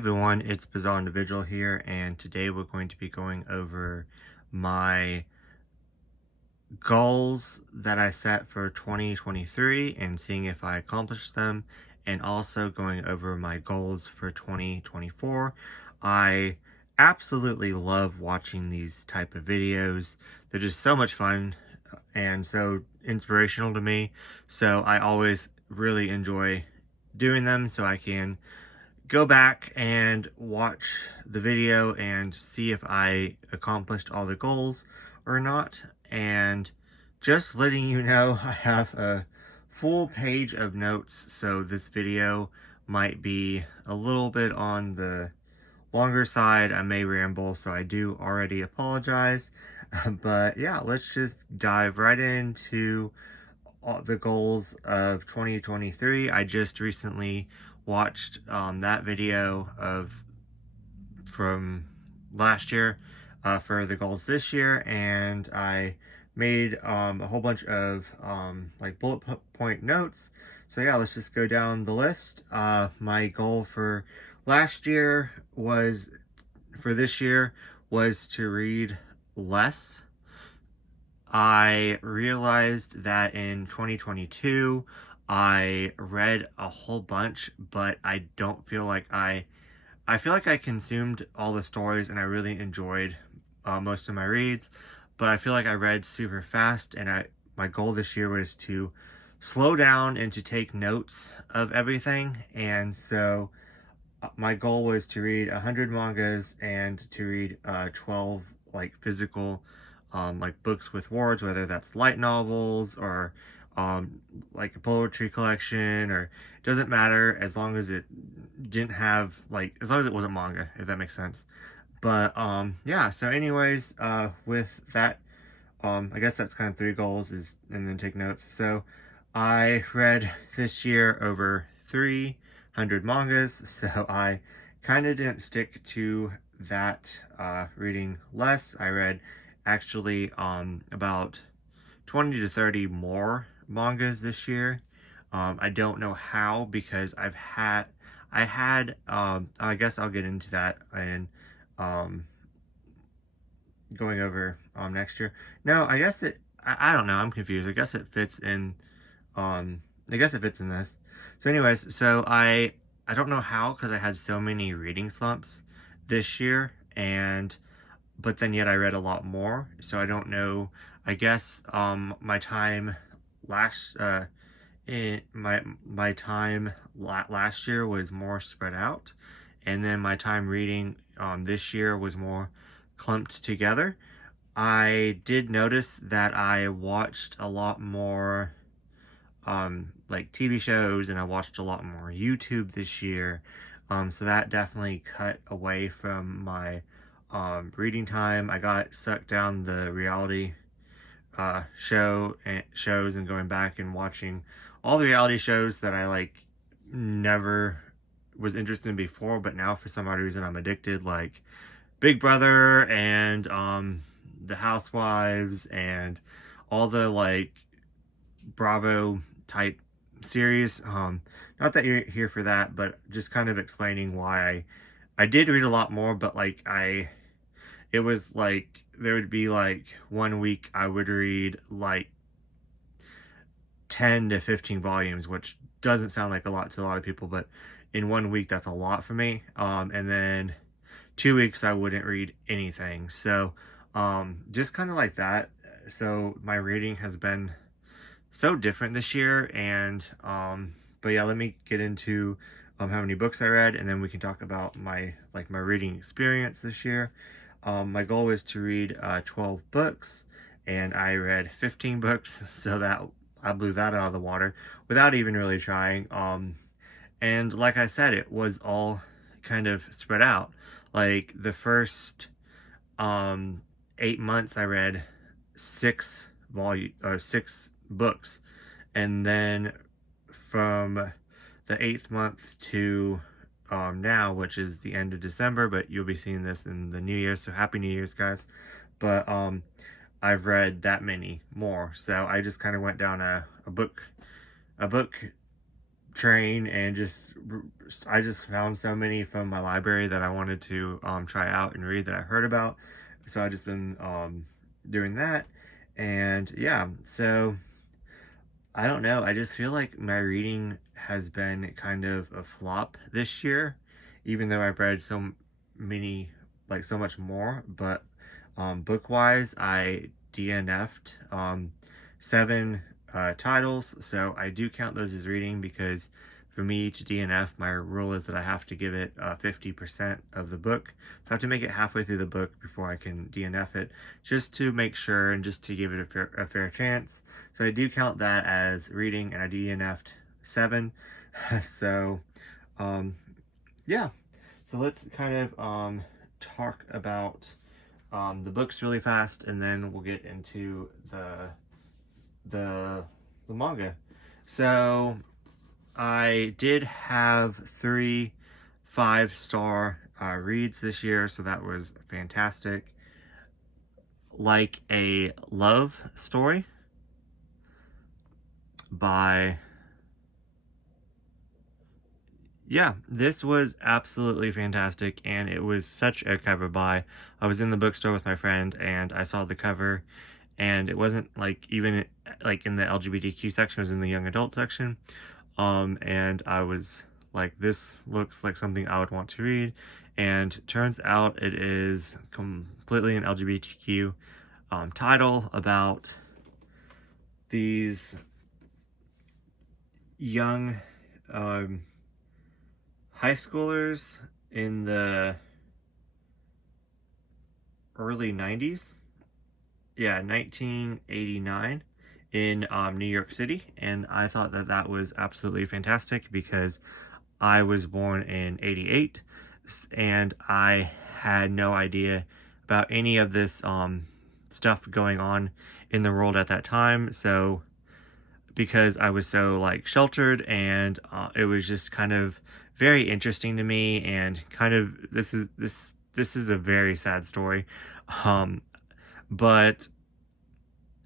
everyone, it's Bizarre Individual here, and today we're going to be going over my goals that I set for 2023 and seeing if I accomplished them, and also going over my goals for 2024. I absolutely love watching these type of videos. They're just so much fun and so inspirational to me, so I always really enjoy doing them so I can go back and watch the video and see if I accomplished all the goals or not. And just letting you know, I have a full page of notes, so this video might be a little bit on the longer side. I may ramble, so I do already apologize. But yeah, let's just dive right into the goals of 2023. I just recently watched that video from last year for the goals this year, and I made a whole bunch of like bullet point notes. So yeah, let's just go down the list. My goal for last year was, for this year, was to read less. I realized that in 2022, I read a whole bunch, but I don't feel like I feel like I consumed all the stories and I really enjoyed most of my reads, but I feel like I read super fast, and my goal this year was to slow down and to take notes of everything. And so my goal was to read 100 mangas and to read 12 like physical like books with words, whether that's light novels or like a poetry collection, or it doesn't matter as long as it didn't have like, as long as it wasn't manga, if that makes sense. But yeah, so anyways, with that, I guess that's kind of three goals, is and then take notes. So I read this year over 300 mangas, so I kind of didn't stick to that reading less. I read actually about 20 to 30 more mangas this year. I don't know how, because I guess I'll get into that and um, going over next year. No, I guess I don't know, I'm confused. I guess it fits in, I guess it fits in this. So anyways, so I don't know how, because I had so many reading slumps this year, but then yet I read a lot more, so I don't know. I guess my time last last year was more spread out, and then my time reading this year was more clumped together. I did notice that I watched a lot more like TV shows, and I watched a lot more YouTube this year, so that definitely cut away from my reading time. I got sucked down the reality shows and going back and watching all the reality shows that I like never was interested in before, but now for some odd reason I'm addicted, like Big Brother and the Housewives and all the like Bravo type series. Not that you're here for that, but just kind of explaining why I did read a lot more, but like it was like there would be like one week I would read like 10 to 15 volumes, which doesn't sound like a lot to a lot of people, but in one week that's a lot for me. And then 2 weeks I wouldn't read anything. So just kind of like that. So my reading has been so different this year. And but yeah, let me get into how many books I read, and then we can talk about my reading experience this year. My goal was to read 12 books, and I read 15 books, so that I blew that out of the water without even really trying. And like I said, it was all kind of spread out. Like the first 8 months I read six books, and then from the 8th month to now, which is the end of December, but you'll be seeing this in the new year, so happy New Year's, guys. But I've read that many more, so I just kind of went down a book train and I just found so many from my library that I wanted to try out and read that I heard about. So I just been doing that. And yeah, so I don't know. I just feel like my reading has been kind of a flop this year, even though I've read so many, like so much more. But book-wise, I DNF'd 7 titles, so I do count those as reading because for me to DNF, my rule is that I have to give it 50% of the book. So I have to make it halfway through the book before I can DNF it, just to make sure and just to give it a fair chance. So I do count that as reading, and I DNF'd 7. So, yeah. So let's kind of talk about the books really fast, and then we'll get into the manga. So I did have 3 5-star reads this year, so that was fantastic. Like a Love Story by... Yeah, this was absolutely fantastic, and it was such a cover buy. I was in the bookstore with my friend, and I saw the cover, and it wasn't like even like in the LGBTQ section, it was in the young adult section. And I was like, this looks like something I would want to read, and turns out it is completely an LGBTQ title about these young high schoolers in the early 90s. Yeah, 1989 in New York City, and I thought that that was absolutely fantastic because I was born in 88, and I had no idea about any of this stuff going on in the world at that time. So because I was so like sheltered, and it was just kind of very interesting to me, and kind of this is a very sad story, but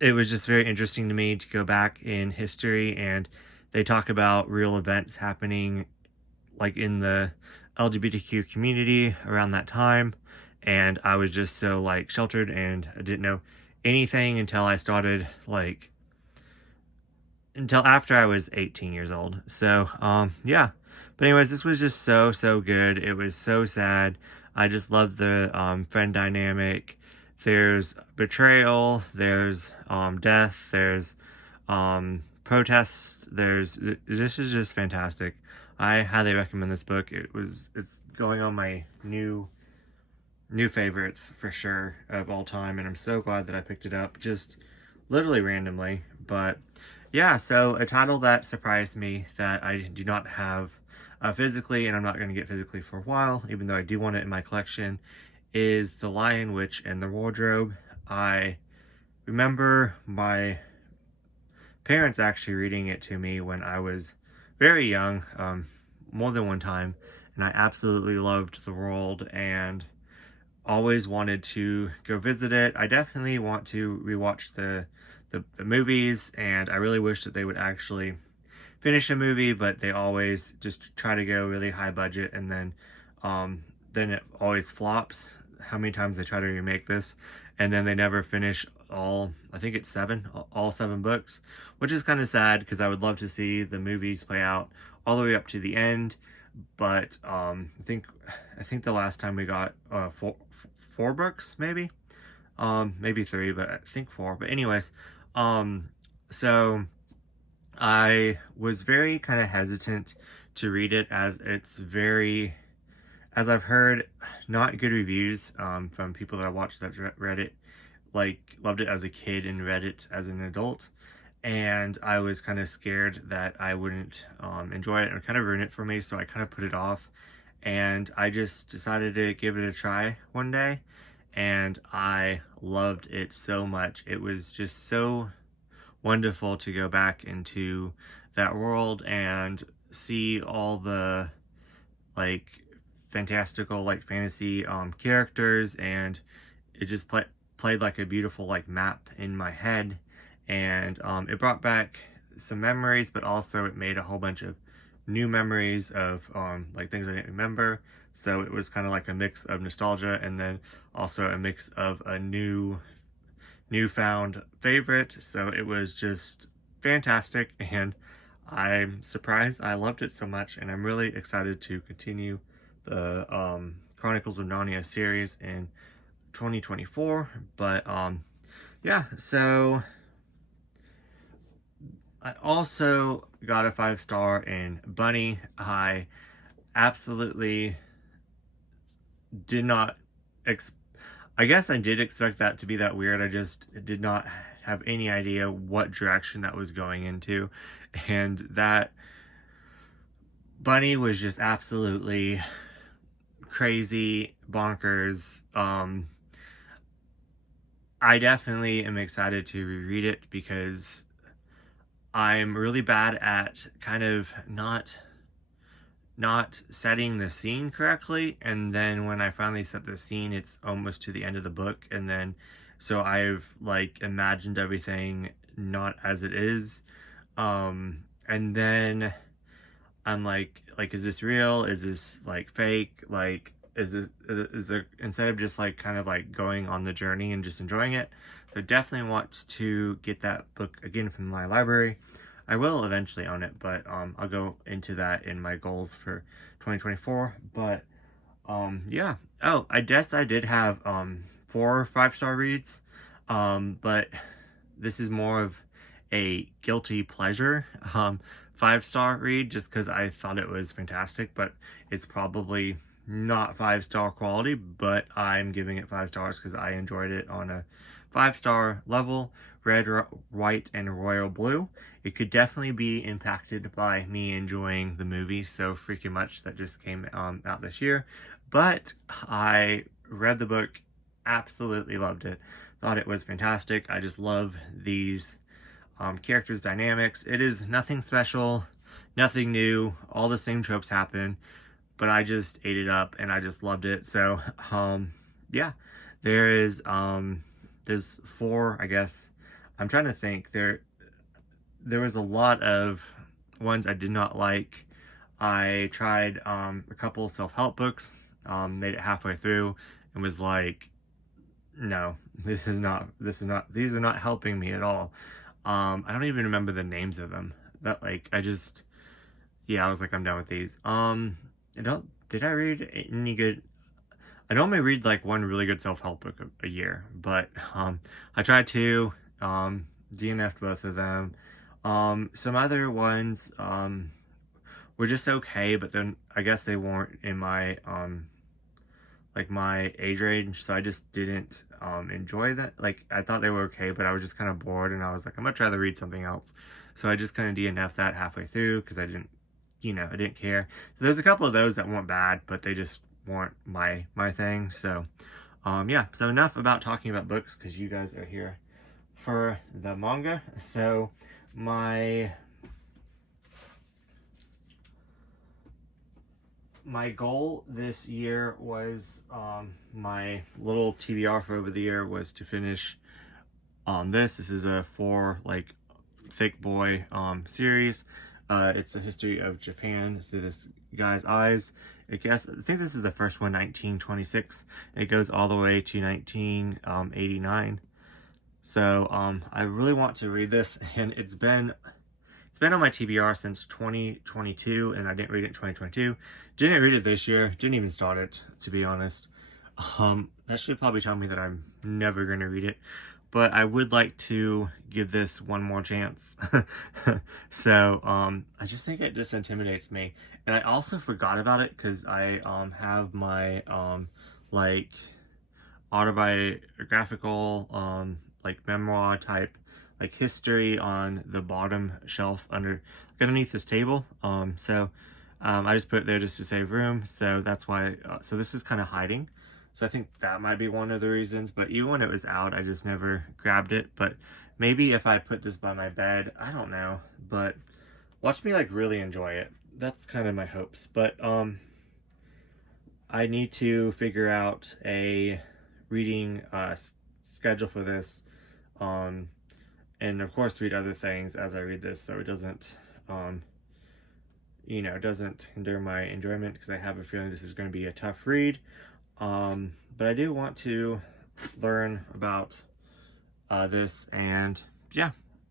it was just very interesting to me to go back in history, and they talk about real events happening like in the LGBTQ community around that time, and I was just so like sheltered, and I didn't know anything until I started like until after I was 18 years old. So yeah, but anyways, this was just so good. It was so sad. I just love the friend dynamic. There's betrayal, there's death, there's protests, this is just fantastic. I highly recommend this book. It's going on my new favorites for sure of all time, and I'm so glad that I picked it up just literally randomly. But yeah, so a title that surprised me that I do not have physically, and I'm not going to get physically for a while, even though I do want it in my collection, is The Lion, Witch, and the Wardrobe. I remember my parents actually reading it to me when I was very young, more than one time, and I absolutely loved the world and always wanted to go visit it. I definitely want to rewatch the movies, and I really wish that they would actually finish a movie, but they always just try to go really high budget, and then it always flops. How many times they try to remake this, and then they never finish all, I think it's 7, all 7 books, which is kind of sad because I would love to see the movies play out all the way up to the end. But I think the last time we got 4 books, maybe 3, but I think 4. But anyways, so I was very kind of hesitant to read it, as it's very, as I've heard, not good reviews from people that I watched that read it, like loved it as a kid and read it as an adult, and I was kind of scared that I wouldn't enjoy it and kind of ruin it for me, so I kind of put it off, and I just decided to give it a try one day, and I loved it so much. It was just so wonderful to go back into that world and see all the like fantastical like fantasy characters, and it just played like a beautiful like map in my head, and it brought back some memories, but also it made a whole bunch of new memories of like things I didn't remember. So it was kind of like a mix of nostalgia and then also a mix of a newfound favorite. So it was just fantastic, and I'm surprised I loved it so much, and I'm really excited to continue the Chronicles of Narnia series in 2024. But yeah, so I also got a 5-star in Bunny. I absolutely did not I guess I did expect that to be that weird. I just did not have any idea what direction that was going into. And that Bunny was just absolutely crazy, bonkers. I definitely am excited to reread it because I'm really bad at kind of not setting the scene correctly, and then when I finally set the scene, it's almost to the end of the book, and then so I've like imagined everything not as it is, and then I'm like, is this real? Is this like fake? Like, is there, instead of just like kind of like going on the journey and just enjoying it. So definitely want to get that book again from my library. I will eventually own it, but I'll go into that in my goals for 2024. But yeah. Oh, I guess I did have 4 5-star reads, but this is more of a guilty pleasure 5-star read just because I thought it was fantastic, but it's probably not 5-star quality, but I'm giving it 5 stars because I enjoyed it on a 5-star level. Red, white, and royal blue. It could definitely be impacted by me enjoying the movie so freaking much that just came out this year, but I read the book, absolutely loved it, thought it was fantastic. I just love these characters' dynamics. It is nothing special, nothing new, all the same tropes happen, but I just ate it up and I just loved it. So yeah, there's 4, I guess. I'm trying to think. There was a lot of ones I did not like. I tried a couple self-help books, made it halfway through and was like, no, these are not helping me at all. I don't even remember the names of them. That like yeah, I was like, I'm done with these. Did I read any good? I normally read like one really good self-help book a year, but I tried to DNF'd both of them. Some other ones were just okay, but then I guess they weren't in my like my age range, so I just didn't enjoy that. Like, I thought they were okay, but I was just kind of bored, and I was like, I'm much rather read something else. So I just kind of DNF'd that halfway through because I didn't, I didn't care. So there's a couple of those that weren't bad, but they just weren't my thing. So yeah, so enough about talking about books because you guys are here for the manga. So my goal this year was my little TBR for over the year was to finish this is a 4 like thick boy series. It's the history of Japan through this guy's eyes. I think this is the first one, 1926. It goes all the way to 1989. So I really want to read this, and it's been on my TBR since 2022, and I didn't read it in 2022. Didn't read it this year. Didn't even start it, to be honest. That should probably tell me that I'm never going to read it. But I would like to give this one more chance. So, I just think it just intimidates me. And I also forgot about it because I have my like autobiographical like memoir type like history on the bottom shelf underneath this table. I just put it there just to save room. So that's why, so this is kind of hiding. So I think that might be one of the reasons, but even when it was out, I just never grabbed it. But maybe if I put this by my bed, I don't know, but watch me like really enjoy it. That's kind of my hopes. But I need to figure out a reading schedule for this. And of course read other things as I read this so it doesn't you know, doesn't hinder my enjoyment, because I have a feeling this is going to be a tough read. But I do want to learn about this, and yeah,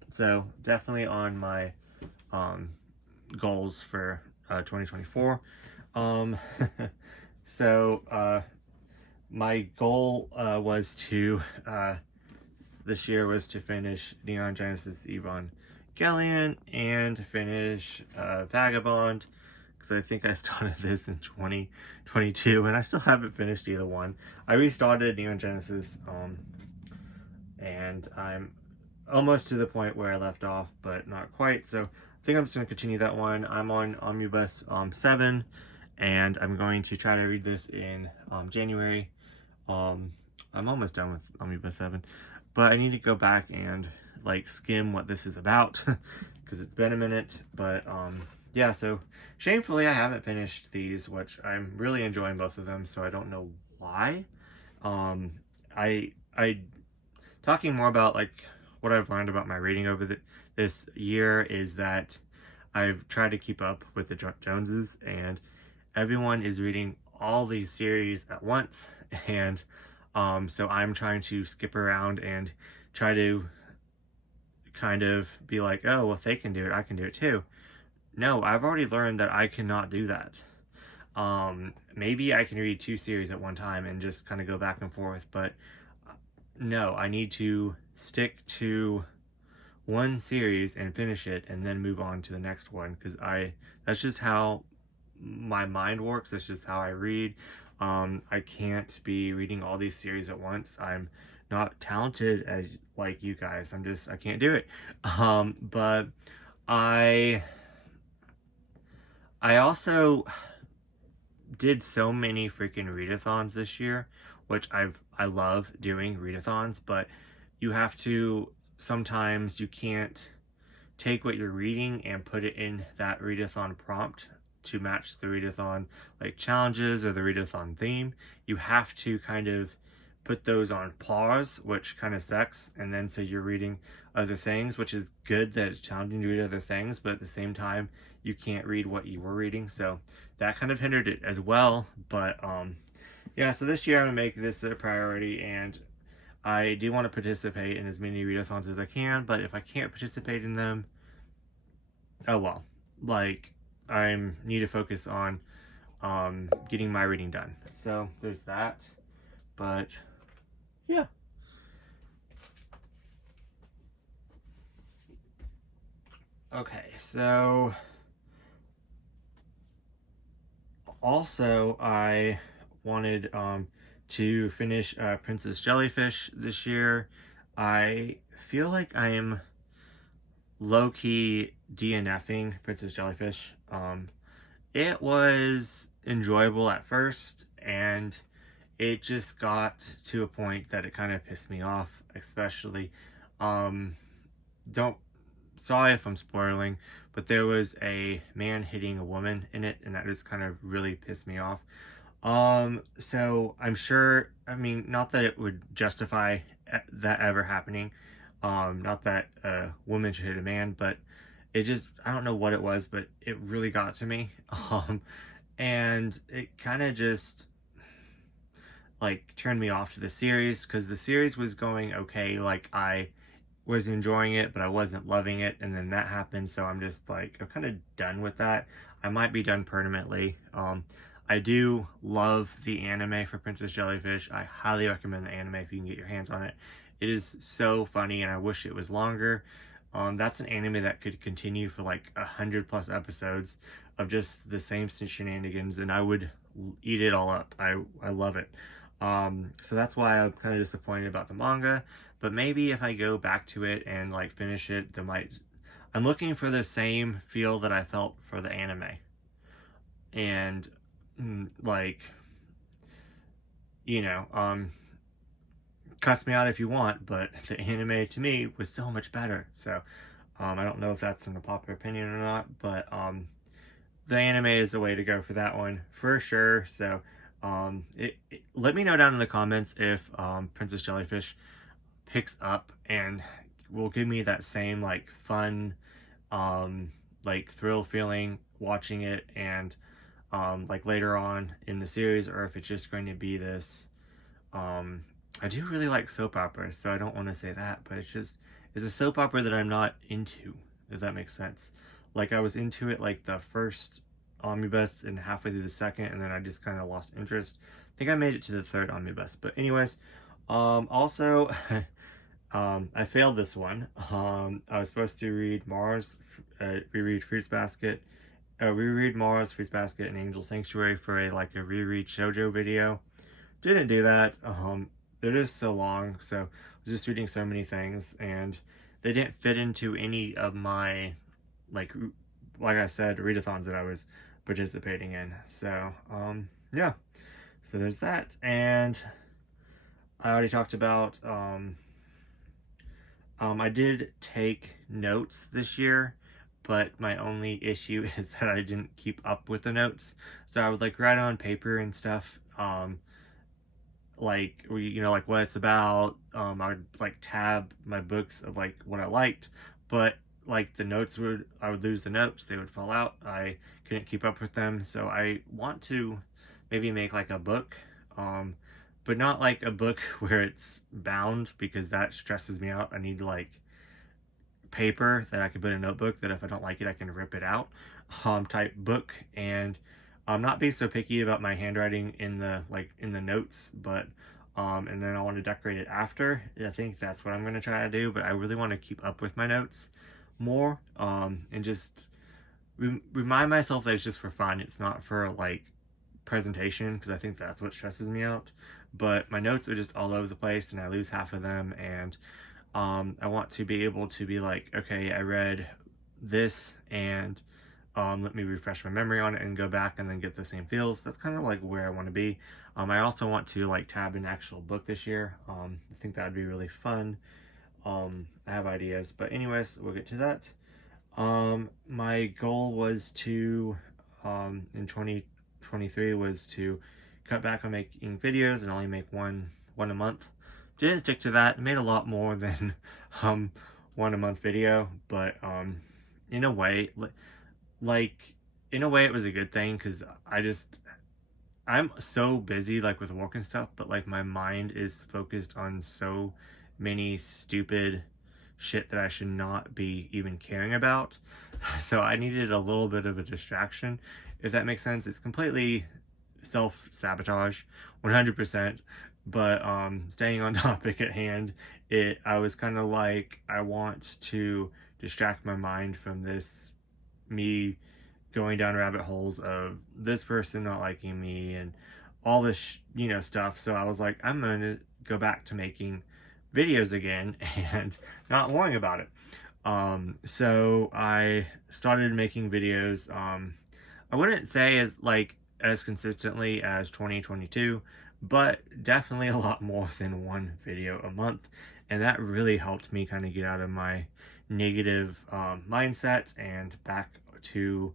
so definitely on my um, goals for 2024. Um, so my goal was to this year was to finish Neon Genesis Evangelion and finish Vagabond, because I think I started this in 2022 and I still haven't finished either one. I restarted Neon Genesis and I'm almost to the point where I left off, but not quite. So I think I'm just going to continue that one. I'm on Omnibus 7, and I'm going to try to read this in January. I'm almost done with Omnibus 7, but I need to go back and like skim what this is about because it's been a minute. But yeah, so shamefully I haven't finished these, which I'm really enjoying both of them, so I don't know why. I talking more about like what I've learned about my reading over this year is that I've tried to keep up with the Joneses, and everyone is reading all these series at once, and so I'm trying to skip around and try to kind of be like, oh, well, if they can do it, I can do it too. No, I've already learned that I cannot do that. Maybe I can read 2 series at one time and just kind of go back and forth, but no, I need to stick to one series and finish it and then move on to the next one, because that's just how my mind works. That's just how I read. I can't be reading all these series at once. I'm not talented as like you guys. I can't do it. But I also did so many freaking readathons this year, which I love doing readathons, but you have to, sometimes you can't take what you're reading and put it in that readathon prompt to match the readathon like challenges or the readathon theme. You have to kind of put those on pause, which kind of sucks. And then so you're reading other things, which is good that it's challenging to read other things, but at the same time you can't read what you were reading, so that kind of hindered it as well. But yeah, so this year I'm gonna make this a priority, and I do want to participate in as many readathons as I can, but if I can't participate in them, oh well. Like, I need to focus on getting my reading done. So there's that. But yeah. Okay, so also I wanted to finish Princess Jellyfish this year. I feel like I am low-key DNFing Princess Jellyfish. It was enjoyable at first, and it just got to a point that it kind of pissed me off, especially don't sorry if I'm spoiling, but there was a man hitting a woman in it, and that just kind of really pissed me off. So I'm sure, I mean, not that it would justify that ever happening, not that a woman should hit a man, but it just, I don't know what it was, but it really got to me. And it kind of just like turned me off to the series, because the series was going okay, like I was enjoying it, but I wasn't loving it, and then that happened, so I'm just like, I'm kind of done with that. I might be done permanently. I do love the anime for Princess Jellyfish. I highly recommend the anime if you can get your hands on it. It is so funny, and I wish it was longer. That's an anime that could continue for like 100+ episodes of just the same shenanigans, and I would eat it all up. I love it. So that's why I'm kind of disappointed about the manga, but maybe if I go back to it and like finish it, I'm looking for the same feel that I felt for the anime. And like, you know, cuss me out if you want, but the anime to me was so much better. So I don't know if that's an unpopular opinion or not, but the anime is the way to go for that one for sure. So let me know down in the comments if Princess Jellyfish picks up and will give me that same like fun like thrill feeling watching it and like later on in the series, or if it's just going to be this. I do really like soap operas, so I don't want to say that, but it's a soap opera that I'm not into, if that makes sense. Like I was into it like the first omnibus and halfway through the second, and then I just kind of lost interest. I think I made it to the third omnibus, but anyways, also, I failed this one. I was supposed to read reread Fruits Basket, reread Mars, Fruits Basket, and Angel Sanctuary for a reread shoujo video. Didn't do that. They're just so long, so I was just reading so many things, and they didn't fit into any of my, like I said, readathons that I was participating in. So, yeah. So there's that, and I already talked about, I did take notes this year, but my only issue is that I didn't keep up with the notes. So I would like write on paper and stuff, like like what it's about. I would like tab my books of like what I liked, but like the notes I would lose the notes, they would fall out. I couldn't keep up with them, so I want to maybe make like a book, but not like a book where it's bound, because that stresses me out. I need like paper that I can put in a notebook that if I don't like it I can rip it out, type book. And I'm not being so picky about my handwriting in the notes, but and then I want to decorate it after. I think that's what I'm going to try to do, but I really want to keep up with my notes more, and just remind myself that it's just for fun. It's not for like presentation, because I think that's what stresses me out. But my notes are just all over the place and I lose half of them, and I want to be able to be like, okay, I read this, and let me refresh my memory on it and go back and then get the same feels. That's kind of like where I want to be. I also want to like tab an actual book this year. I think that would be really fun. I have ideas, but anyways, we'll get to that. My goal was to, in 2023, was to cut back on making videos and only make one a month. Didn't stick to that. Made a lot more than one a month video, but in a way, it was a good thing, because I'm so busy like with work and stuff, but like my mind is focused on so many stupid shit that I should not be even caring about. So I needed a little bit of a distraction, if that makes sense. It's completely self-sabotage, 100%. But staying on topic at hand, I was kind of like, I want to distract my mind from me going down rabbit holes of this person not liking me and all this stuff. So I was like, I'm gonna go back to making videos again and not worrying about it. So I started making videos, I wouldn't say as consistently as 2022, but definitely a lot more than one video a month. And that really helped me kind of get out of my negative mindset and back to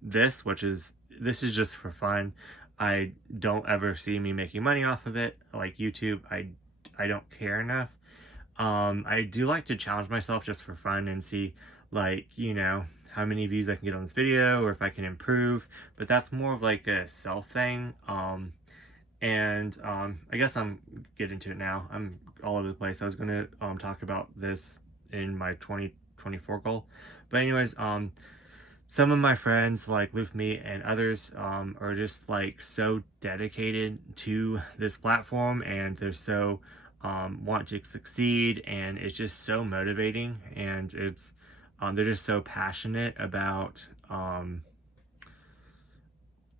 this is just for fun. I don't ever see me making money off of it. Like YouTube, I don't care enough. I do like to challenge myself just for fun and see, like, how many views I can get on this video, or if I can improve. But that's more of like a self thing. And I guess I'm getting to it now. I'm all over the place. I was gonna talk about this in my 2024 goal, but anyways, some of my friends like Luffme and others are just like so dedicated to this platform, and they're so want to succeed, and it's just so motivating, and it's they're just so passionate about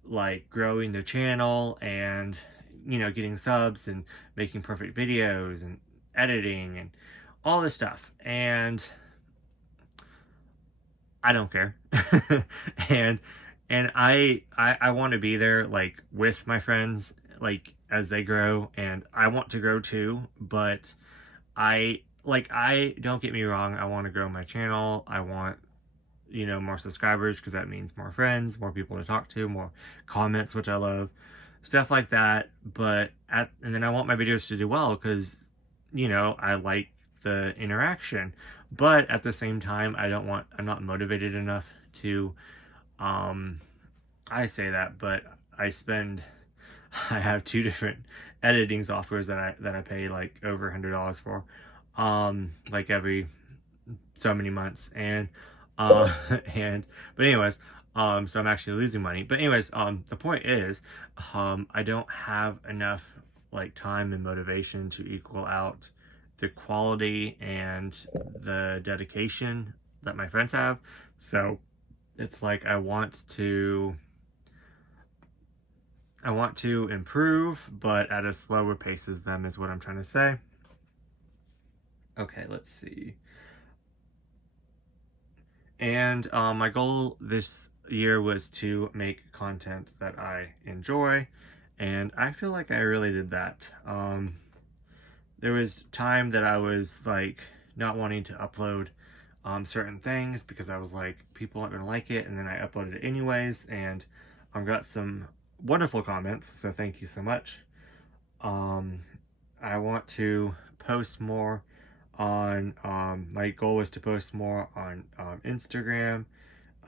like growing their channel and getting subs and making perfect videos and editing and all this stuff, and I don't care. and I want to be there like with my friends, like as they grow, and I want to grow too. But I don't get me wrong, I want to grow my channel. I want more subscribers, because that means more friends, more people to talk to, more comments, which I love, stuff like that. But and then I want my videos to do well, because I like the interaction. But at the same time, I'm not motivated enough to, I say that, but I spend, I have two different editing softwares that I pay like over $100 for, like every so many months. And and but anyways, so I'm actually losing money. But anyways, the point is, I don't have enough like time and motivation to equal out the quality and the dedication that my friends have. So it's like I want to improve, but at a slower pace as them is what I'm trying to say. Okay, let's see. And my goal this year was to make content that I enjoy, and I feel like I really did that. There was time that I was like not wanting to upload certain things because I was like, people aren't gonna like it, and then I uploaded it anyways, and got some wonderful comments, so thank you so much. Um, I want to post more on, my goal was to post more on Instagram,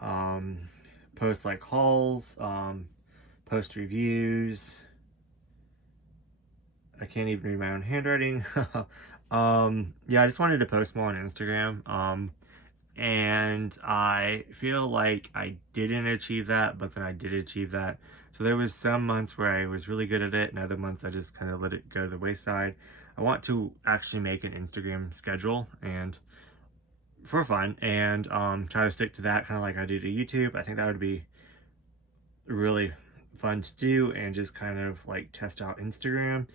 um, post like hauls, post reviews. I can't even read my own handwriting. Yeah, I just wanted to post more on Instagram. And I feel like I didn't achieve that, but then I did achieve that. So there was some months where I was really good at it, and other months I just kind of let it go to the wayside. I want to actually make an Instagram schedule and for fun, and try to stick to that kind of like I do to YouTube. I think that would be really fun to do, and just kind of like test out Instagram.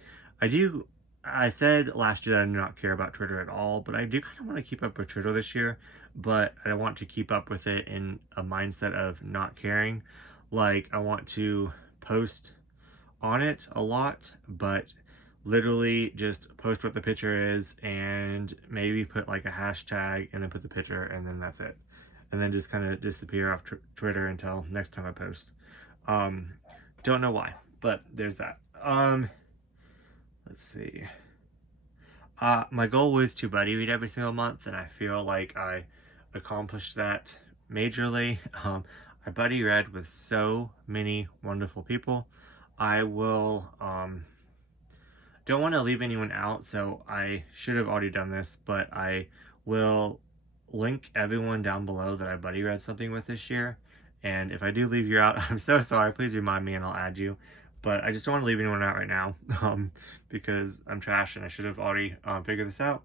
I said last year that I do not care about Twitter at all, but I do kind of want to keep up with Twitter this year, but I want to keep up with it in a mindset of not caring. Like, I want to post on it a lot, but literally just post what the picture is and maybe put like a hashtag and then put the picture, and then that's it. And then just kind of disappear off Twitter until next time I post. Um, don't know why, but there's that. Let's see. My goal was to buddy read every single month, and I feel like I accomplished that majorly. I buddy read with so many wonderful people. I will, don't want to leave anyone out, so I should have already done this, but I will link everyone down below that I buddy read something with this year. And if I do leave you out, I'm so sorry. Please remind me and I'll add you. But I just don't want to leave anyone out right now, because I'm trash and I should have already figured this out.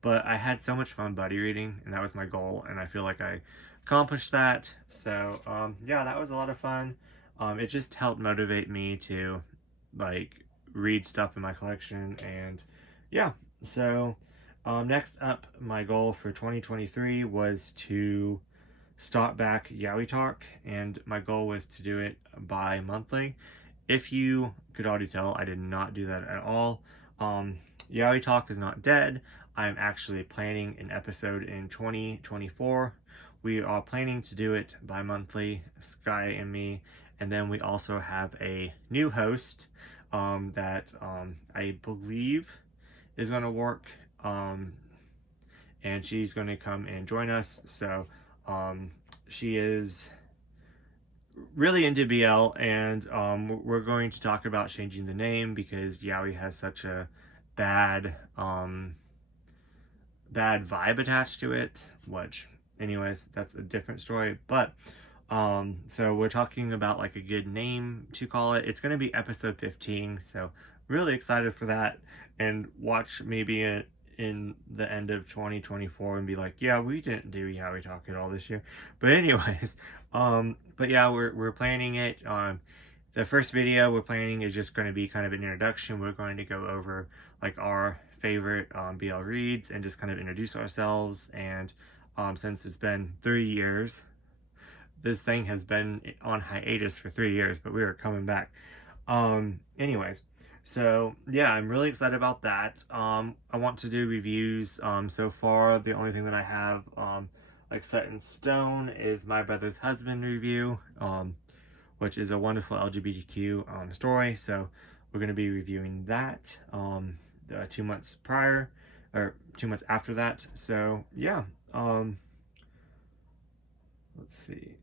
But I had so much fun buddy reading, and that was my goal, and I feel like I accomplished that. So yeah, that was a lot of fun. It just helped motivate me to like read stuff in my collection, and yeah. So next up, my goal for 2023 was to start back Yaoi Talk, and my goal was to do it bi-monthly. If you could already tell, I did not do that at all. Yaoi Talk is not dead. I'm actually planning an episode in 2024. We are planning to do it bi-monthly, Sky and me, and then we also have a new host that I believe is going to work, and she's going to come and join us. So she is really into BL, and we're going to talk about changing the name because Yaoi has such a bad bad vibe attached to it, which anyways, that's a different story. But so we're talking about like a good name to call it. It's going to be episode 15, so really excited for that, and watch maybe in the end of 2024 and be like, yeah, we didn't do Yaoi Talk at all this year. But anyways, but yeah, we're planning it. The first video we're planning is just going to be kind of an introduction. We're going to go over like our favorite BL reads and just kind of introduce ourselves. And since it's been 3 years, this thing has been on hiatus for 3 years, but we are coming back. Anyways, so yeah, I'm really excited about that. I want to do reviews. So far, the only thing that I have like set in stone is My Brother's Husband review, which is a wonderful LGBTQ story. So we're going to be reviewing that 2 months prior, or 2 months after that. So yeah, let's see.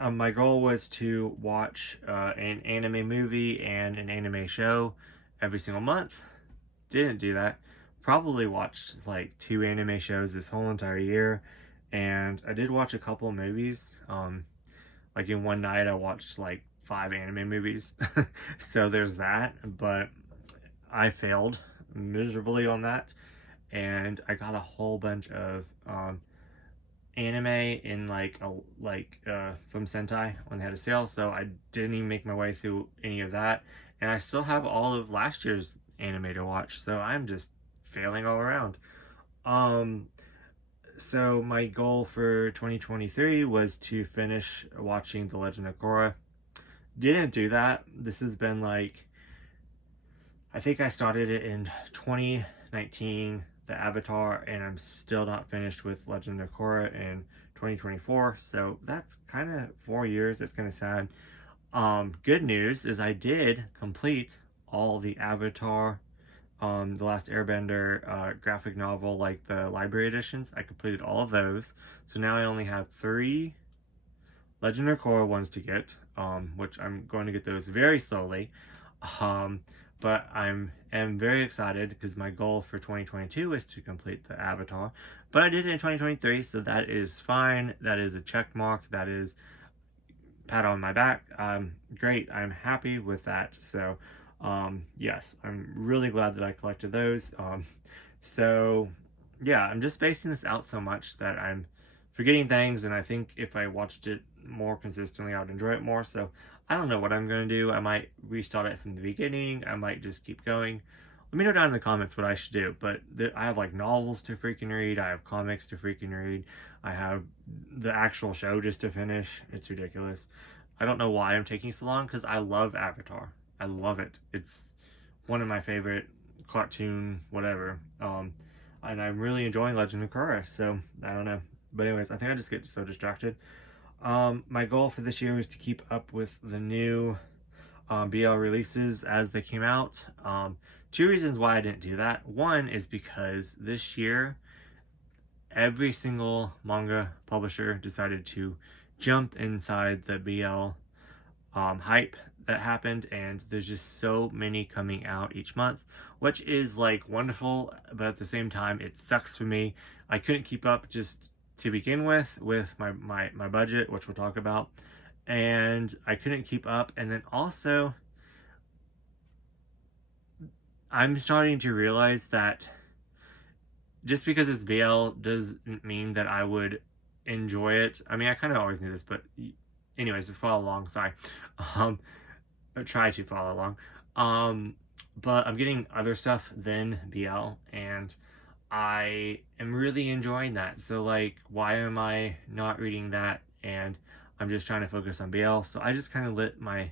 My goal was to watch an anime movie and an anime show every single month. Didn't do that. Probably watched like 2 anime shows this whole entire year, and I did watch a couple of movies. Like in one night, I watched like 5 anime movies. So there's that, but I failed miserably on that, and I got a whole bunch of anime in from Sentai when they had a sale, so I didn't even make my way through any of that, and I still have all of last year's anime to watch, so I'm just failing all around. Um, so my goal for 2023 was to finish watching The Legend of Korra. Didn't do that. This has been like, I think I started it in 2019, the Avatar, and I'm still not finished with Legend of Korra in 2024. So that's kind of 4 years. It's kind of sad. Good news is I did complete all the Avatar, The Last Airbender graphic novel, like the library editions. I completed all of those. So now I only have 3 Legend of Korra ones to get, which I'm going to get those very slowly. Um, but am very excited because my goal for 2022 is to complete the Avatar. But I did it in 2023, so that is fine. That is a check mark. That is pat on my back. Great. I'm happy with that. So, yes, I'm really glad that I collected those. So, yeah, I'm just spacing this out so much that I'm forgetting things, and I think if I watched it more consistently, I would enjoy it more. So, I don't know what I'm going to do. I might restart it from the beginning. I might just keep going. Let me know down in the comments what I should do. But I have like novels to freaking read. I have comics to freaking read. I have the actual show just to finish. It's ridiculous. I don't know why I'm taking so long because I love Avatar. I love it. It's one of my favorite cartoon whatever. And I'm really enjoying Legend of Korra. So I don't know. But anyways, I think I just get so distracted. My goal for this year is to keep up with the new BL releases as they came out. 2 reasons why I didn't do that. One is because this year, every single manga publisher decided to jump inside the BL hype that happened, and there's just so many coming out each month, which is like wonderful, but at the same time, it sucks for me. I couldn't keep up just to begin with my budget, which we'll talk about, and I couldn't keep up, and then also I'm starting to realize that just because it's BL doesn't mean that I would enjoy it. I mean, I kind of always knew this, but anyways, just follow along. Sorry. Or try to follow along. But I'm getting other stuff than BL, and I am really enjoying that. So, like, why am I not reading that? And I'm just trying to focus on BL. So I just kind of let my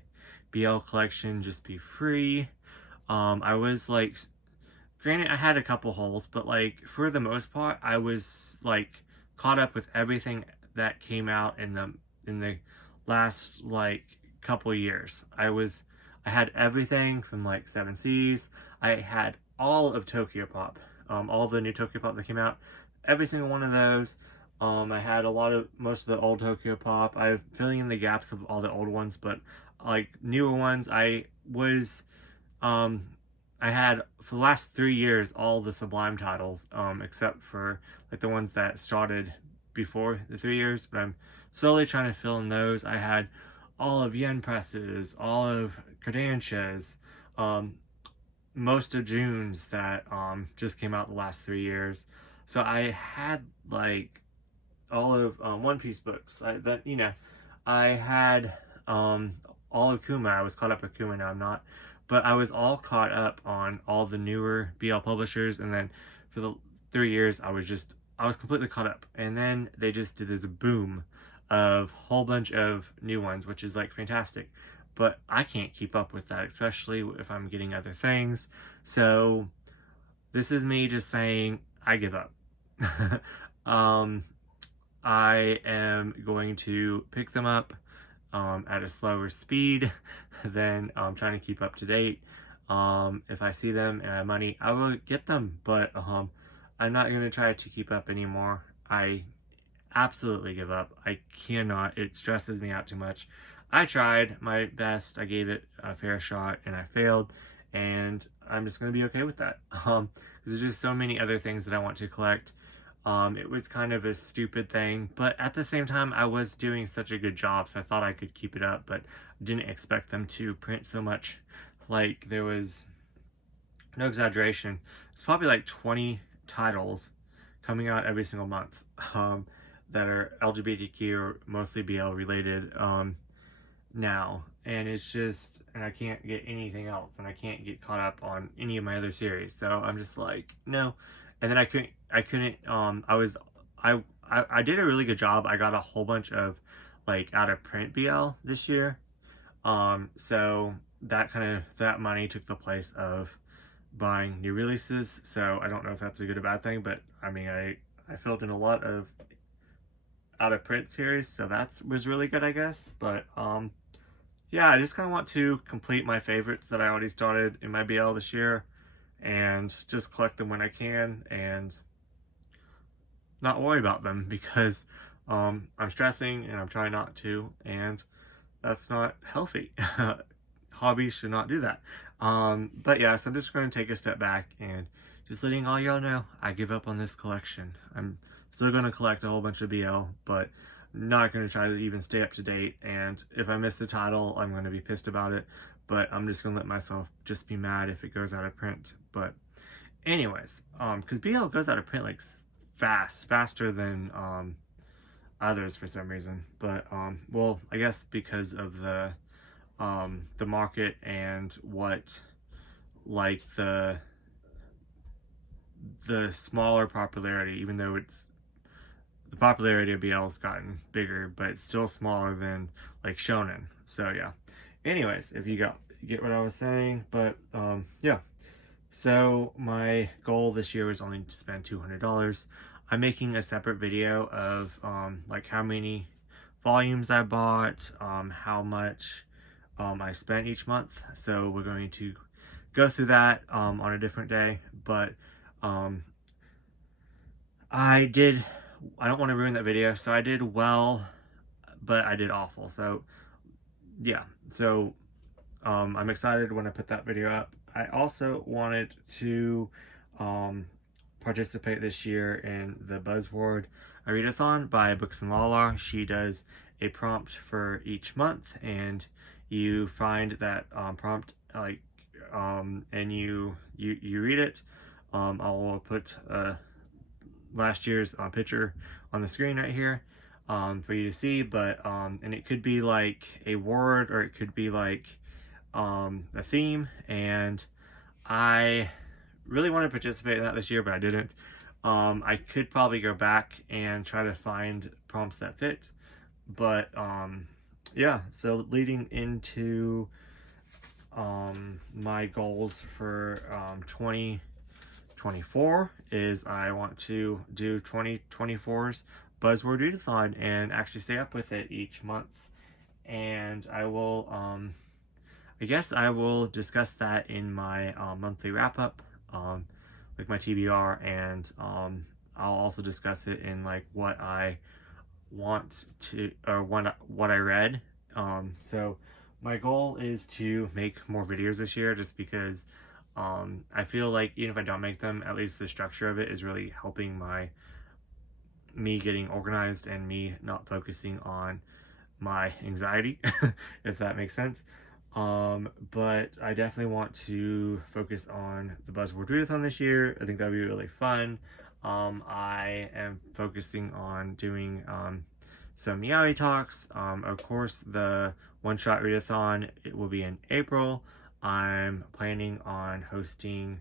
BL collection just be free. I was like, granted, I had a couple holes, but like for the most part, I was like caught up with everything that came out in the last like couple years. I had everything from like Seven Seas. I had all of Tokyo Pop, all the new Tokyo Pop that came out, every single one of those. I had most of the old Tokyo Pop. I'm filling in the gaps of all the old ones, but like newer ones, I had for the last 3 years all the Sublime titles, except for like the ones that started before the 3 years, but I'm slowly trying to fill in those. I had all of Yen Press's, all of Kodansha's, most of June's that just came out the last 3 years. So I had like all of One Piece books. I had all of Kuma. I was caught up with Kuma, now I'm not. But I was all caught up on all the newer BL publishers, and then for the 3 years I was completely caught up. And then they just did this boom of a whole bunch of new ones, which is like fantastic. But I can't keep up with that, especially if I'm getting other things. So this is me just saying I give up. I am going to pick them up at a slower speed than trying to keep up to date. If I see them and I have money, I will get them, but I'm not going to try to keep up anymore. I absolutely give up. I cannot. It stresses me out too much. I tried my best. I gave it a fair shot and I failed, and I'm just going to be okay with that. There's just so many other things that I want to collect. It was kind of a stupid thing, but at the same time, I was doing such a good job, so I thought I could keep it up, but didn't expect them to print so much. Like, there was, no exaggeration, it's probably like 20 titles coming out every single month, that are LGBTQ or mostly BL related, now. And it's just, and I can't get anything else, and I can't get caught up on any of my other series. So I'm just like, no. And then I did a really good job. I got a whole bunch of like out of print BL this year. So that money took the place of buying new releases. So I don't know if that's a good or bad thing, but I mean, I filled in a lot of out of print series, so that was really good, I guess. But yeah, I just kind of want to complete my favorites that I already started in my BL this year and just collect them when I can and not worry about them, because I'm stressing and I'm trying not to, and that's not healthy. Hobbies should not do that. But yes, I'm just going to take a step back and just letting all y'all know I give up on this collection. I'm still going to collect a whole bunch of BL, but not going to try to even stay up to date. And if I miss the title, I'm going to be pissed about it. But I'm just going to let myself just be mad if it goes out of print. But anyways, because BL goes out of print like faster than others for some reason. But well, I guess because of the market and what, like, the smaller popularity, even though it's the popularity of BL has gotten bigger, but it's still smaller than like shonen. So yeah. Anyways, if you get what I was saying, but yeah. So my goal this year was only to spend $200. I'm making a separate video of like how many volumes I bought, how much I spent each month. So we're going to go through that on a different day. But I don't want to ruin that video, so I did well, but I did awful. So yeah, so I'm excited when I put that video up. I also wanted to participate this year in the Buzzword Readathon by Books and Lala. She does a prompt for each month, and you find that prompt, like, and you read it. I'll put last year's picture on the screen right here for you to see, but and it could be like a word, or it could be like a theme, and I really want to participate in that this year, but I didn't. I could probably go back and try to find prompts that fit, but yeah, so leading into my goals for 2024 is I want to do 2024's Buzzword Readathon and actually stay up with it each month. And I will, I guess I will discuss that in my monthly wrap-up, like my TBR, and I'll also discuss it in like what I want to, or what I read. So my goal is to make more videos this year, just because I feel like even if I don't make them, at least the structure of it is really helping me getting organized and me not focusing on my anxiety, if that makes sense. But I definitely want to focus on the Buzzword Readathon this year. I think that would be really fun. I am focusing on doing some Yaoi talks. Of course, the one-shot readathon, it will be in April. I'm planning on hosting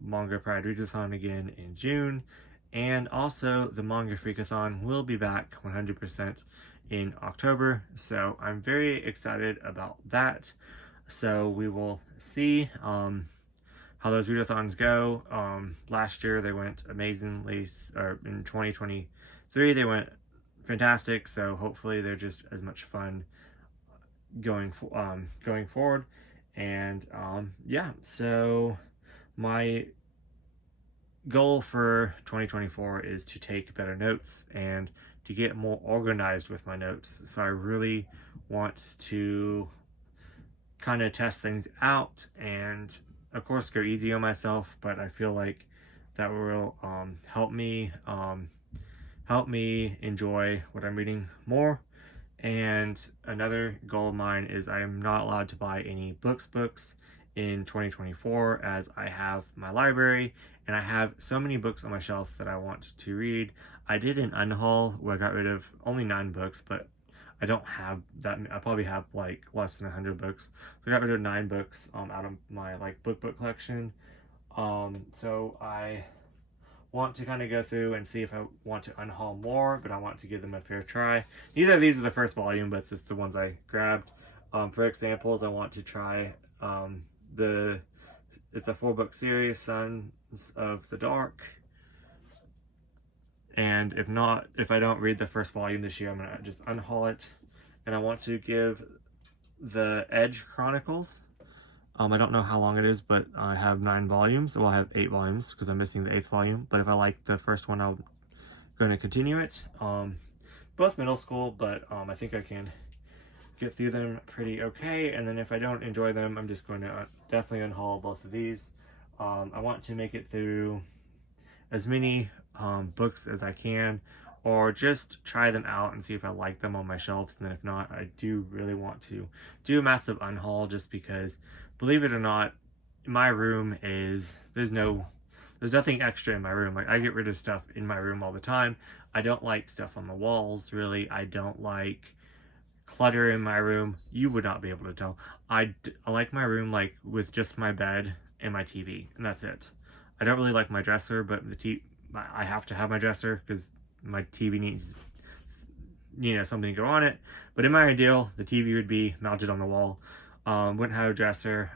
Manga Pride Readathon again in June. And also, the Manga Freakathon will be back 100% in October. So I'm very excited about that. So we will see how those readathons go. Last year they went amazingly, or in 2023 they went fantastic. So hopefully they're just as much fun going forward. And yeah, so my goal for 2024 is to take better notes and to get more organized with my notes. So I really want to kind of test things out and of course go easy on myself, but I feel like that will help me enjoy what I'm reading more. And another goal of mine is I am not allowed to buy any books in 2024, as I have my library and I have so many books on my shelf that I want to read. I did an unhaul where I got rid of only 9 books, but I don't have that. I probably have like less than 100 books. So I got rid of 9 books out of my like book collection. So I want to kind of go through and see if I want to unhaul more, but I want to give them a fair try. Neither of these are the first volume, but it's just the ones I grabbed. For examples, I want to try it's a 4-book series, Sons of the Dark. And if I don't read the first volume this year, I'm gonna just unhaul it. And I want to give the Edge Chronicles. I don't know how long it is, but I have 9 volumes. Well, I have 8 volumes because I'm missing the 8th volume. But if I like the first one, I'm going to continue it. Both middle school, but I think I can get through them pretty okay. And then if I don't enjoy them, I'm just going to definitely unhaul both of these. I want to make it through as many books as I can, or just try them out and see if I like them on my shelves. And then if not, I do really want to do a massive unhaul, just because, believe it or not, my room there's nothing extra in my room. Like, I get rid of stuff in my room all the time. I don't like stuff on the walls, really. I don't like clutter in my room. You would not be able to tell. I like my room like with just my bed and my TV, and that's it. I don't really like my dresser, but I have to have my dresser because my TV needs, something to go on it. But in my ideal, the TV would be mounted on the wall. Wouldn't have a dresser.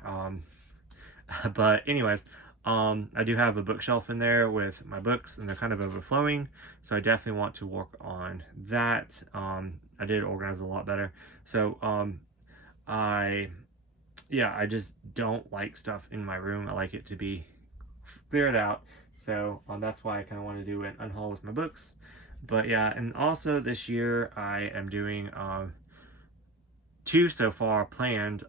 But anyways, I do have a bookshelf in there with my books, and they're kind of overflowing. So I definitely want to work on that. I did organize a lot better. So I just don't like stuff in my room. I like it to be cleared out. So that's why I kind of want to do an unhaul with my books. But yeah, and also this year I am doing 2 so far planned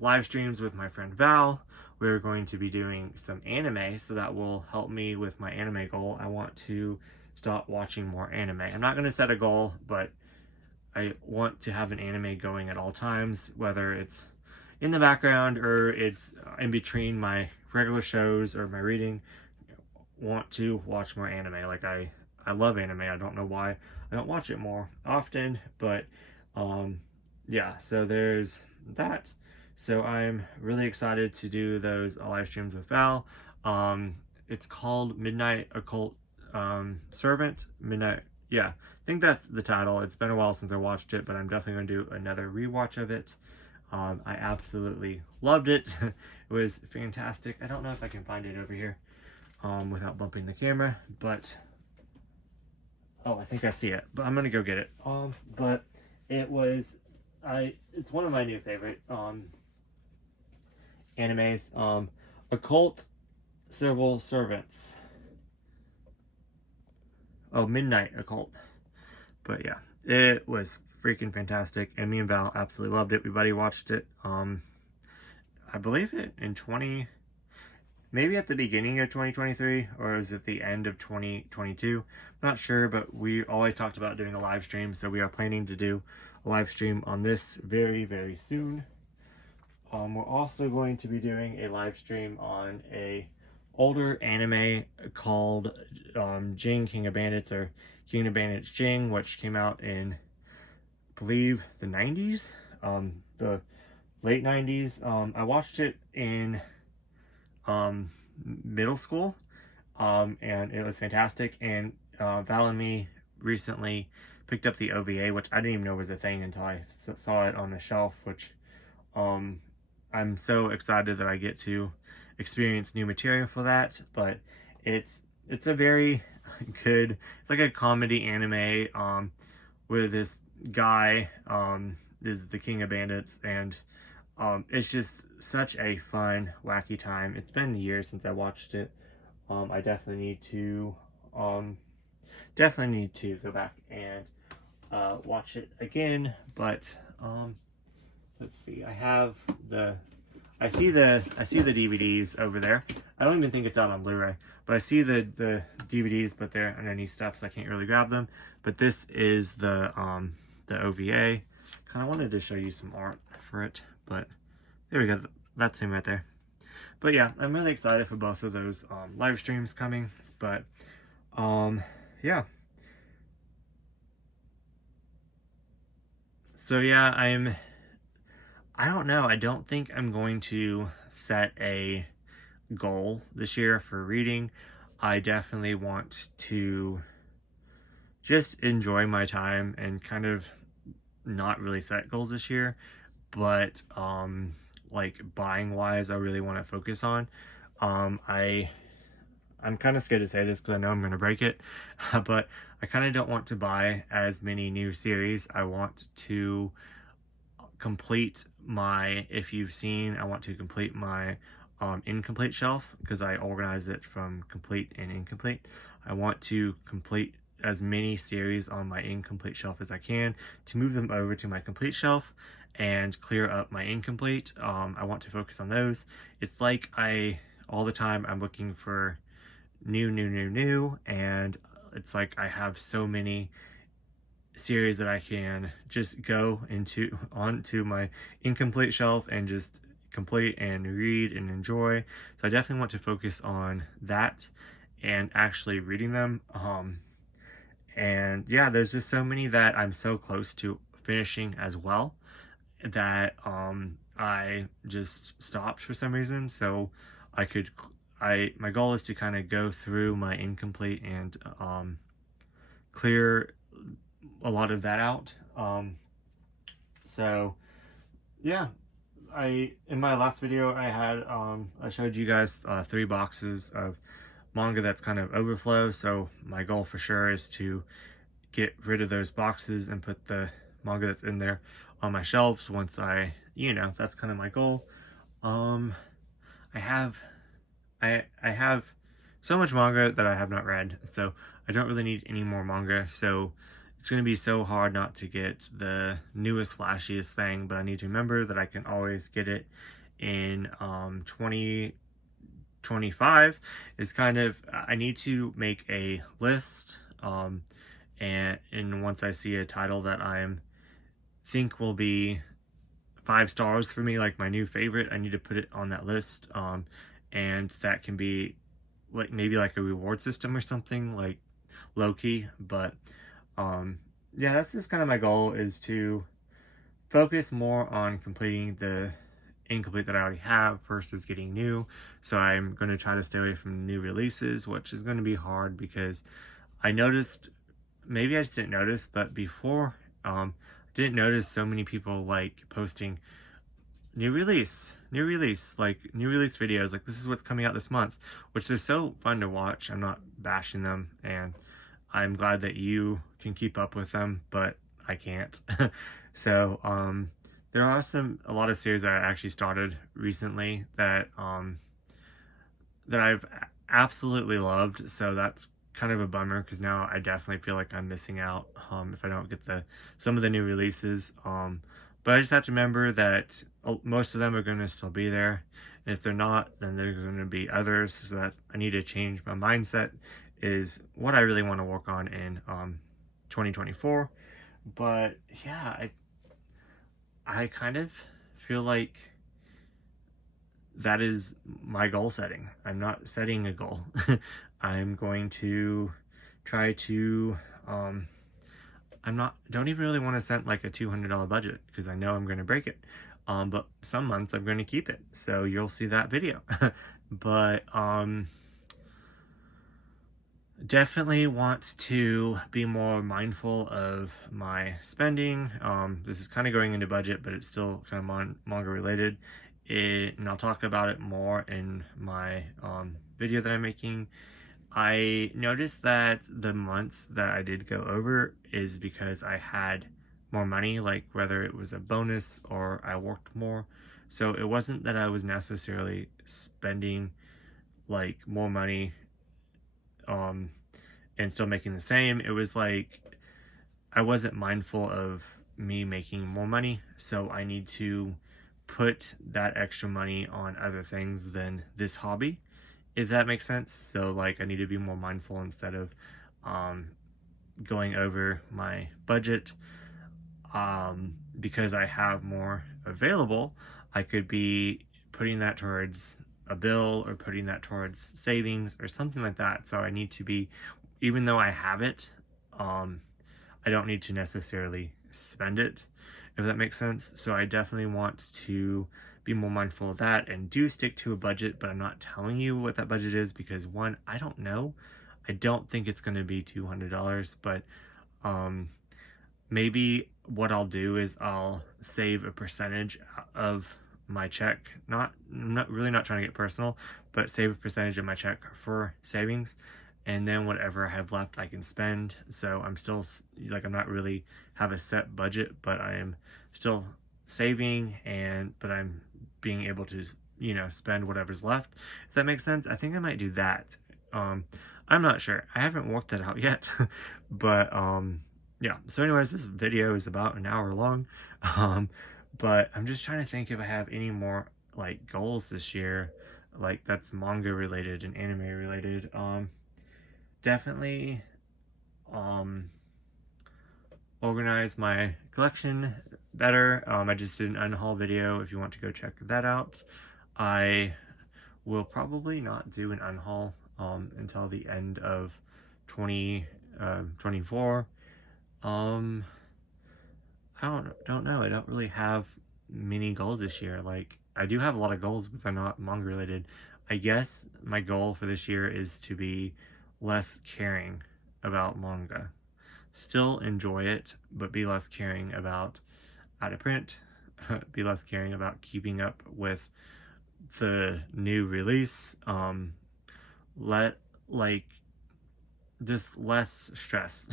live streams with my friend Val. We're going to be doing some anime, so that will help me with my anime goal. I want to start watching more anime. I'm not going to set a goal, but I want to have an anime going at all times, whether it's in the background or it's in between my regular shows or my reading. Want to watch more anime. Like, I love anime. I don't know why I don't watch it more often, but yeah, so there's that. So I'm really excited to do those live streams with Val. It's called Midnight Occult Servant. Midnight, yeah, I think that's the title. It's been a while since I watched it, but I'm definitely going to do another rewatch of it. I absolutely loved it. It was fantastic. I don't know if I can find it over here without bumping the camera, but oh, I think I see it, but I'm gonna go get it. But it's one of my new favorite animes. Occult Civil Servants. Oh, Midnight Occult. But yeah, it was freaking fantastic, and me and Val absolutely loved it. We buddy watched it. I believe it in maybe at the beginning of 2023, or was it the end of 2022? I'm not sure, but we always talked about doing a live stream, so we are planning to do a live stream on this very, very soon. We're also going to be doing a live stream on a older anime called Jing King of Bandits, or King of Bandits Jing, which came out in, I believe, the 90s, the late 90s. I watched it in middle school, and it was fantastic. And Val and me recently picked up the OVA, which I didn't even know was a thing until I saw it on the shelf, which I'm so excited that I get to experience new material for that. But it's a very good, it's like a comedy anime where this guy is the king of bandits, and it's just such a fun, wacky time. It's been years since I watched it. I definitely need to go back and watch it again. But let's see. I see the DVDs over there. I don't even think it's out on Blu-ray, but I see the DVDs, but they're underneath stuff, so I can't really grab them. But this is the OVA. Kind of wanted to show you some art for it, but there we go. That's him right there. But yeah, I'm really excited for both of those live streams coming. But yeah. So yeah, I don't know. I don't think I'm going to set a goal this year for reading. I definitely want to just enjoy my time and kind of not really set goals this year. But like buying wise, I really want to focus on. I'm kind of scared to say this because I know I'm going to break it, but I kind of don't want to buy as many new series. I want to complete my, if you've seen, I want to complete my incomplete shelf because I organize it from complete and incomplete. I want to complete as many series on my incomplete shelf as I can to move them over to my complete shelf and clear up my incomplete. I want to focus on those. It's like all the time I'm looking for new, and it's like I have so many series that I can just go onto my incomplete shelf and just complete and read and enjoy. So I definitely want to focus on that and actually reading them. And yeah, there's just so many that I'm so close to finishing as well that I just stopped for some reason. So my goal is to kind of go through my incomplete and clear a lot of that out. So yeah, in my last video I showed you guys 3 boxes of manga that's kind of overflow. So my goal for sure is to get rid of those boxes and put the manga that's in there on my shelves once that's kind of my goal. I have so much manga that I have not read, so I don't really need any more manga. So it's going to be so hard not to get the newest, flashiest thing, but I need to remember that I can always get it in 2025. Is kind of, I need to make a list, and once I see a title that think will be 5 stars for me, like my new favorite, I need to put it on that list. And that can be like maybe like a reward system or something, like low-key. But yeah, that's just kind of my goal, is to focus more on completing the incomplete that I already have versus getting new. So I'm going to try to stay away from new releases, which is going to be hard because I noticed, maybe I just didn't notice, but before I didn't notice so many people like posting new release videos, like this is what's coming out this month, which is so fun to watch. I'm not bashing them, and I'm glad that you can keep up with them, but I can't. So there are a lot of series that I actually started recently that that I've absolutely loved, so that's kind of a bummer because now I definitely feel like I'm missing out if I don't get some of the new releases. But I just have to remember that most of them are going to still be there. And if they're not, then there's going to be others. So that I need to change my mindset is what I really want to work on in 2024. But yeah, I kind of feel like that is my goal setting. I'm not setting a goal. I'm going to try to don't even really want to set like a $200 budget because I know I'm going to break it. But some months I'm going to keep it. So you'll see that video. But definitely want to be more mindful of my spending. This is kind of going into budget, but it's still kind of manga related. And I'll talk about it more in my video that I'm making. I noticed that the months that I did go over is because I had more money, like whether it was a bonus or I worked more. So it wasn't that I was necessarily spending like more money and still making the same. It was like I wasn't mindful of me making more money, so I need to put that extra money on other things than this hobby, if that makes sense. So like I need to be more mindful instead of um, going over my budget. Because I have more available, I could be putting that towards a bill or putting that towards savings or something like that. So I need to be, even though I have it, I don't need to necessarily spend it, if that makes sense. So I definitely want to be more mindful of that and do stick to a budget, but I'm not telling you what that budget is because one, I don't know. I don't think it's going to be $200, but maybe what I'll do is I'll save a percentage of my check. I'm not really not trying to get personal, but save a percentage of my check for savings, and then whatever I have left I can spend. So I'm still like, I'm not really have a set budget, but I am still saving, but I'm being able to, you know, spend whatever's left, if that makes sense. I think I might do that. I'm not sure. I haven't worked that out yet, but yeah. So anyways, this video is about an hour long, but I'm just trying to think if I have any more like goals this year, like that's manga related and anime related. Definitely organize my collection better. I just did an unhaul video if you want to go check that out. I will probably not do an unhaul until the end of 2024. I don't know. I don't really have many goals this year. Like, I do have a lot of goals, but they're not manga related. I guess my goal for this year is to be less caring about manga. Still enjoy it, but be less caring about out of print, be less caring about keeping up with the new release. Just less stress.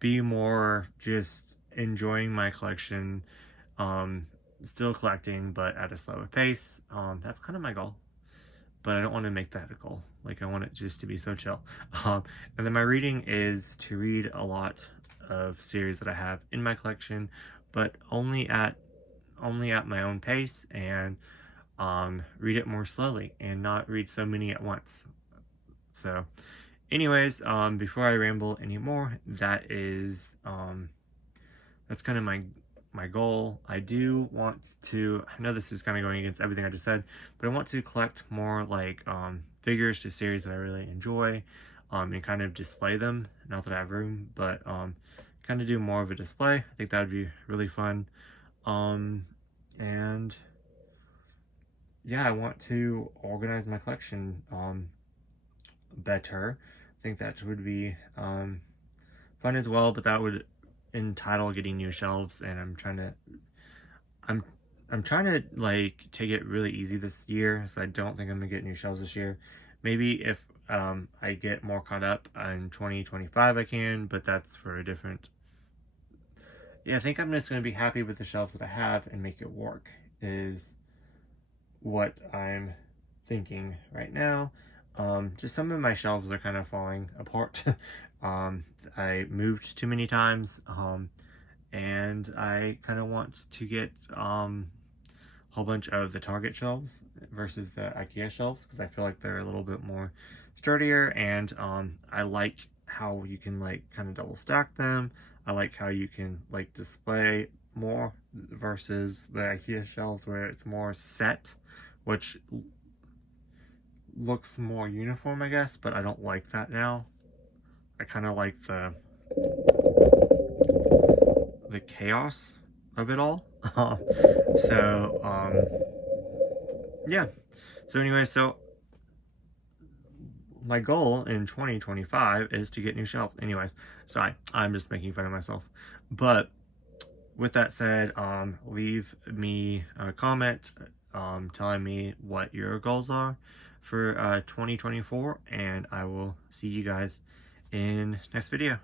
Be more just enjoying my collection, still collecting, but at a slower pace. That's kind of my goal, but I don't want to make that a goal. Like, I want it just to be so chill. And then my reading is to read a lot of series that I have in my collection, but only at my own pace, and read it more slowly and not read so many at once. So anyways, before I ramble anymore, that's kind of my goal. I do want to, I know this is kind of going against everything I just said, but I want to collect more like figures to series that I really enjoy, and kind of display them. Not that I have room, but kind of do more of a display. I think that would be really fun. And yeah, I want to organize my collection better. I think that would be fun as well, but that would entitle getting new shelves, and I'm trying to like take it really easy this year, so I don't think I'm gonna get new shelves this year. Maybe if I get more caught up in 2025 I can, but that's for a different. Yeah, I think I'm just gonna be happy with the shelves that I have and make it work, is what I'm thinking right now. Just some of my shelves are kind of falling apart. I moved too many times, and I kind of want to get a whole bunch of the Target shelves versus the IKEA shelves, because I feel like they're a little bit more sturdier, and I like how you can like kind of double stack them. I like how you can like display more versus the IKEA shelves where it's more set, which looks more uniform, I guess, but I don't like that now. I kind of like the chaos of it all. Yeah. So anyway, so my goal in 2025 is to get new shelves. Anyways, sorry, I'm just making fun of myself. But with that said, leave me a comment telling me what your goals are for 2024, and I will see you guys in next video.